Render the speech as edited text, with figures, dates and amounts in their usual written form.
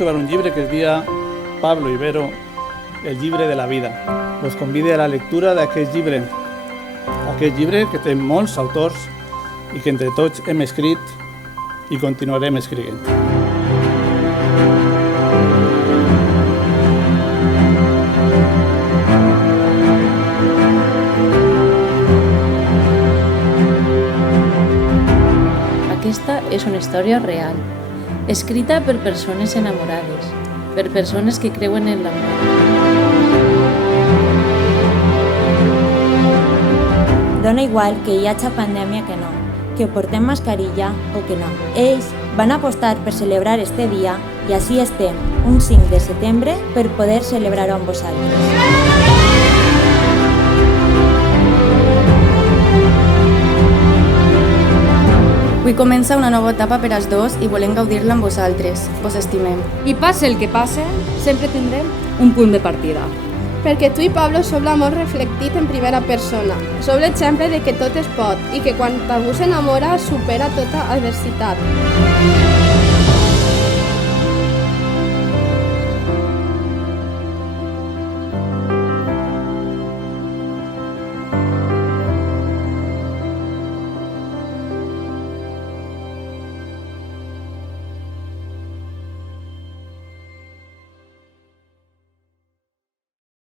trobar un llibre que es dia Pablo Ibero, el llibre de la vida. Us convido a la lectura d'aquest llibre que té molts autors i que entre tots hem escrit i continuarem escrivint. Aquesta és una història real, escrita per persones enamorades, per persones que creuen en l'amor. Dona igual que hi hagi pandèmia que no, que portem mascarilla o que no. Ells van apostar per celebrar este dia i així estem, un 5 de setembre, per poder celebrar-ho amb vosaltres. Avui comença una nova etapa per als dos i volem gaudir-la amb vosaltres. Vos estimem. I passe el que passe, sempre tindrem un punt de partida. Perquè tu i Pablo sou l'amor reflectit en primera persona. Sou l'exemple de que tot es pot i que quan algú s'enamora supera tota adversitat.